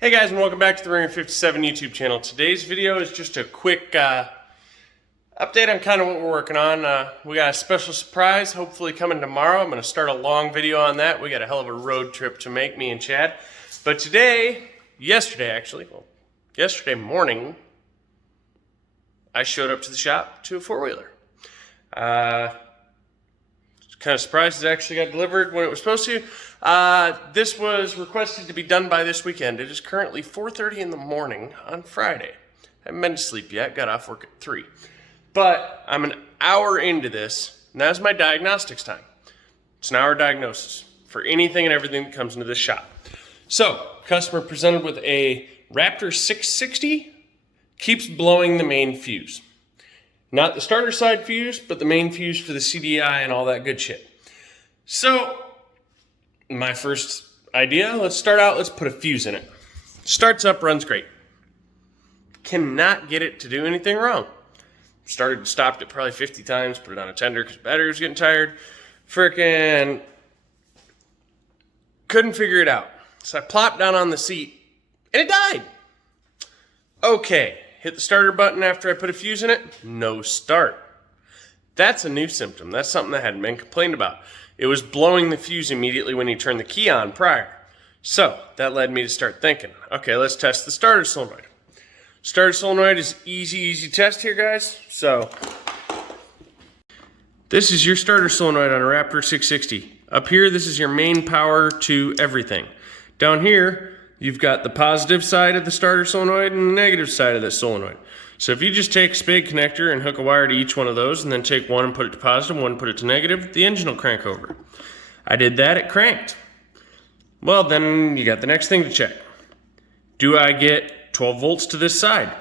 Hey guys, and welcome back to the Ringer 57 YouTube channel. Today's video is just a quick update on kind of what we're working on. We got a special surprise hopefully coming tomorrow. I'm going to start a long video on that. We got a hell of a road trip to make, me and Chad. But yesterday morning, I showed up to the shop to a four-wheeler. Kind of surprised it actually got delivered when it was supposed to. This was requested to be done by this weekend. It is currently 4:30 in the morning on Friday. I haven't been to sleep yet, got off work at 3. But I'm an hour into this, and that's my diagnostics time. It's an hour diagnosis for anything and everything that comes into this shop. So, customer presented with a Raptor 660, keeps blowing the main fuse. Not the starter side fuse, but the main fuse for the CDI and all that good shit. So, my first idea, let's put a fuse in it. Starts up, runs great. Cannot get it to do anything wrong. Stopped it probably 50 times, put it on a tender because the battery was getting tired. Frickin' couldn't figure it out. So I plopped down on the seat, and it died. Okay. Hit the starter button after I put a fuse in it, no start. That's a new symptom. That's something that hadn't been complained about. It was blowing the fuse immediately when you turned the key on prior. So that led me to start thinking, okay, let's test the starter solenoid. Starter solenoid is easy test here, guys. So this is your starter solenoid on a Raptor 660. Up here, this is your main power to everything. Down here, you've got the positive side of the starter solenoid and the negative side of the solenoid. So if you just take a spade connector and hook a wire to each one of those and then take one and put it to positive, one put it to negative, the engine will crank over. I did that, it cranked. Well, then you got the next thing to check. Do I get 12 volts to this side?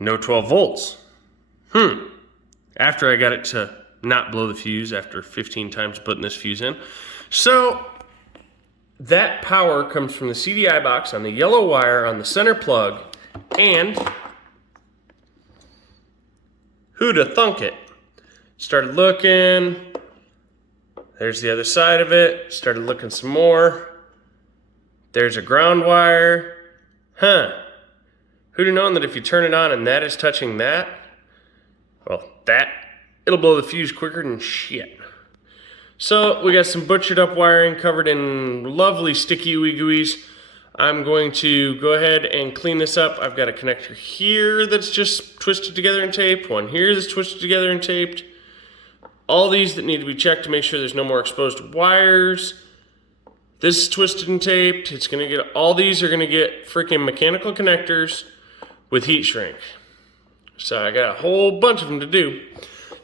No 12 volts. After I got it to not blow the fuse after 15 times putting this fuse in. So that power comes from the CDI box on the yellow wire on the center plug, and who'da thunk it? Started looking, there's the other side of it, started looking some more, there's a ground wire, who'da known that if you turn it on and that is touching that, well, it'll blow the fuse quicker than shit. So we got some butchered up wiring covered in lovely sticky ooey gooeys. I'm going to go ahead and clean this up. I've got a connector here that's just twisted together and taped, one here that's twisted together and taped. All these that need to be checked to make sure there's no more exposed wires. This is twisted and taped. All these are gonna get freaking mechanical connectors with heat shrink. So I got a whole bunch of them to do.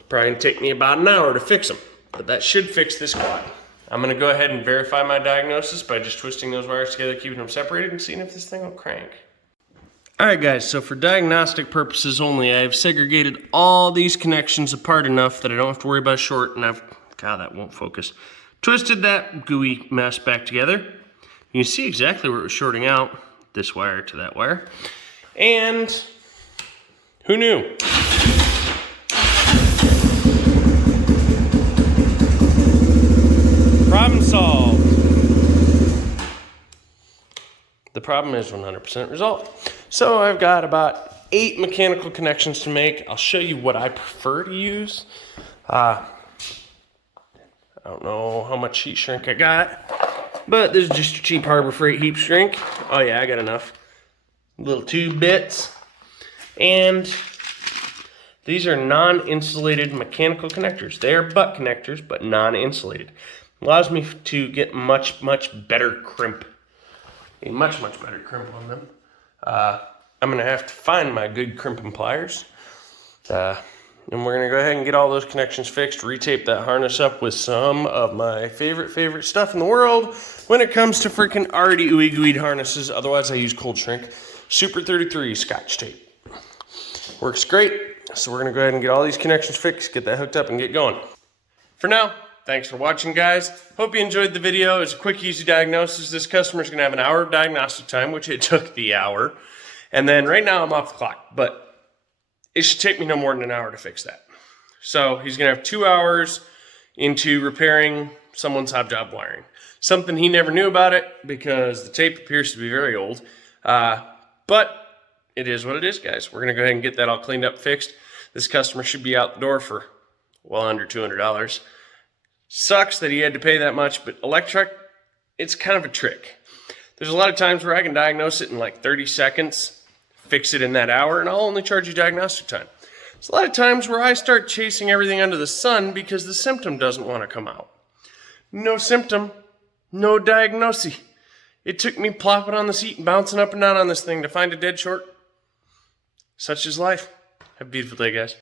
Probably gonna take me about an hour to fix them. But that should fix this quad. I'm gonna go ahead and verify my diagnosis by just twisting those wires together, keeping them separated, and seeing if this thing will crank. All right, guys, so for diagnostic purposes only, I've segregated all these connections apart enough that I don't have to worry about a short, and God, that won't focus. Twisted that gooey mess back together. You can see exactly where it was shorting out, this wire to that wire. And who knew? Problem solved. The problem is 100% resolved. So I've got about 8 mechanical connections to make. I'll show you what I prefer to use. I don't know how much heat shrink I got, but this is just a cheap Harbor Freight heat shrink. Oh yeah, I got enough. Little tube bits. And these are non-insulated mechanical connectors. They are butt connectors, but non-insulated. Allows me to get much better crimp. A much better crimp on them. I'm gonna have to find my good crimping pliers. And we're gonna go ahead and get all those connections fixed, retape that harness up with some of my favorite stuff in the world when it comes to freaking already ooey gooey harnesses. Otherwise I use cold shrink. Super 33 Scotch tape. Works great. So we're gonna go ahead and get all these connections fixed, get that hooked up and get going. For now, thanks for watching, guys. Hope you enjoyed the video. It's a quick, easy diagnosis. This customer's gonna have an hour of diagnostic time, which it took the hour. And then right now I'm off the clock, but it should take me no more than an hour to fix that. So he's gonna have 2 hours into repairing someone's hot job wiring. Something he never knew about it because the tape appears to be very old. But it is what it is, guys. We're going to go ahead and get that all cleaned up, fixed. This customer should be out the door for well under $200. Sucks that he had to pay that much, but Electrek, it's kind of a trick. There's a lot of times where I can diagnose it in like 30 seconds, fix it in that hour, and I'll only charge you diagnostic time. There's a lot of times where I start chasing everything under the sun because the symptom doesn't want to come out. No symptom, no diagnosis. It took me plopping on the seat and bouncing up and down on this thing to find a dead short. Such is life. Have a beautiful day, guys.